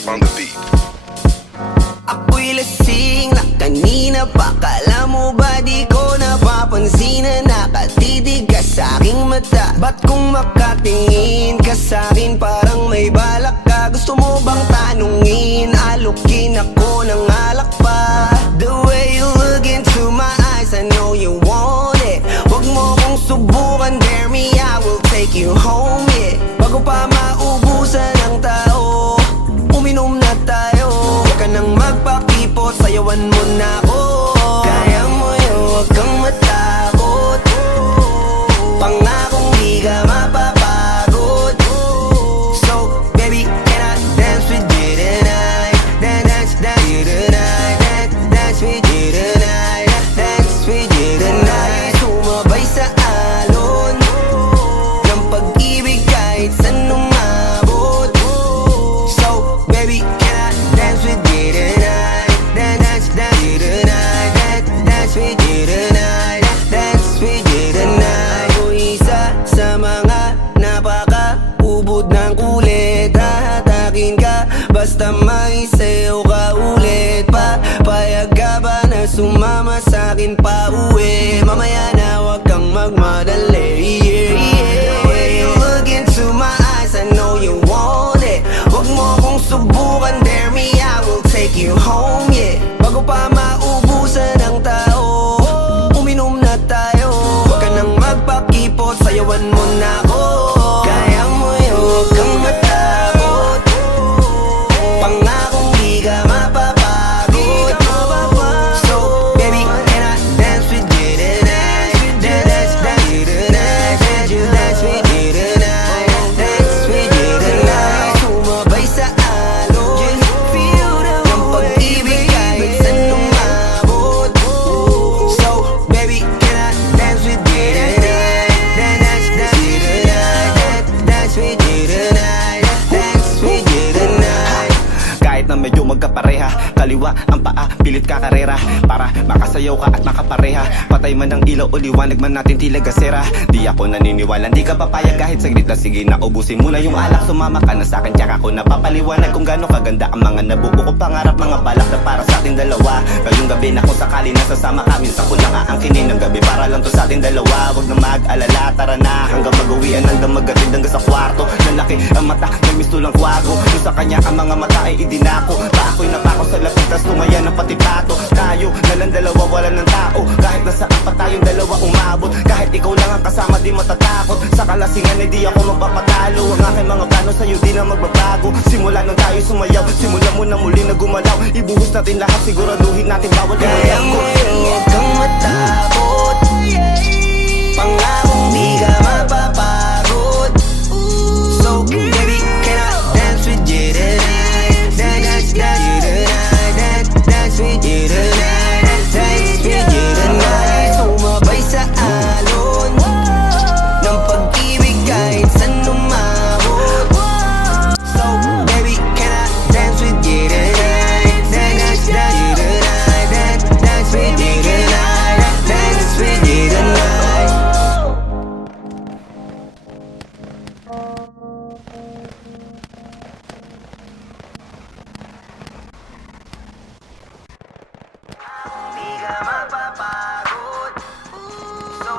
Classic on the beat. Ako'y lasing na kanina pa. Kala mo ba di ko napapansin na nakatitig ka sa aking mata? Ba't kung makatingin ka sa'kin parang may balak ka? Gusto mo bang tanungin? Alukin ako ng alak pa. The way you look into my eyes, I know you want it. Wag mo kong subukan, dare me, I will take you home, yeah. Bago pa maubusan ng tao, uminom na tayo. Huwag ka nang magpakipot, sayawan mo na ako. Kaya mo yun, huwag kang matakot. Pangakong di ka mapapagod. So, baby, can I dance with you tonight? Dance with you tonight. Dance with you tonight. Dance with you tonight. Sumabay sa alon ng pag-ibig kahit saan umabot. So, baby, can I dance with you tonight? Dance with you tonight. Dance with you tonight. Dance with you tonight. O isa sa mga napaka-ubod ng kulit. Hahatakin ka basta may sayo ka ulit pa. Payag ka ba na sumama sa'kin pa uwi? Mamaya na wag kang magmadali, yeah, yeah. The way you look into my eyes, I know you want it. Wag mo kong subukan, dare me, I will take you home, yeah. Bago pa maubusan ng tao, uminom na tayo. Huwag ka nang magpakipot, sayawan mo na ako. Kaya mo yun, huwag kang matakot. Pangakong di ka mapapagod. So, baby, can I dance with you tonight? Dance with you tonight. Dance with you tonight. Dance with you tonight. Sumabay sa alon ng pag-ibig kahit saan umabot. So, baby, can I dance with you tonight? Dance with you tonight. Dance with you tonight. Dance with you tonight. Kahit na medyo magkapareha, kaliwa ang paa, pilit ka karera para makasayaw ka at makapareha. Patay man ang ilaw o liwanag man natin tila gasera. Di ako naniniwala, di ka papayag kahit saglit na. Sige na, ubusin mo na yung alak. Sumama ka na sa'kin, tsaka ako napapaliwanag kung gaano kaganda ang mga nabuo ko pangarap. Mga balak na para sa ating dalawa. Ngayong gabi na kung sakali nasasama kami, sa ko lang aangkinin ng gabi para lang to sa ating dalawa. Huwag na mag-alala, tara na hanggang mag-uwian ng damagatid hanggang sa kwarto. Nalaki ang mata, nagmisto lang kwago. Yung sa kanya ang mga mata ay idinako. Pako'y napako sa lapit, tas tumaya ng pati pato. Tayo nalang dalawa, wala ng tao. Kahit nasaan pa tayong dalawa umabot. Kahit ikaw lang ang kasama, di matatakot. Sa kalasingan ay di ako magpapatalo. Ang aking mga plano sa'yo di na magbabago. Simula nang tayo sumayaw, simula mo na muli na gumalaw. Ibuhos natin lahat, siguraduhin natin bawal yung Kaya mo yun, huwag kang matakot. Pangakong di ka mapapagod. So, baby, can I dance with you tonight? Dance with you tonight. Dance with you tonight. Dance with you tonight. Sumabay sa alon ng pag-ibig kahit saan umabot. So, baby, can I dance with you tonight? Dance with you tonight. Dance with you tonight. Dance with you tonight. Di ka mapapagod. So,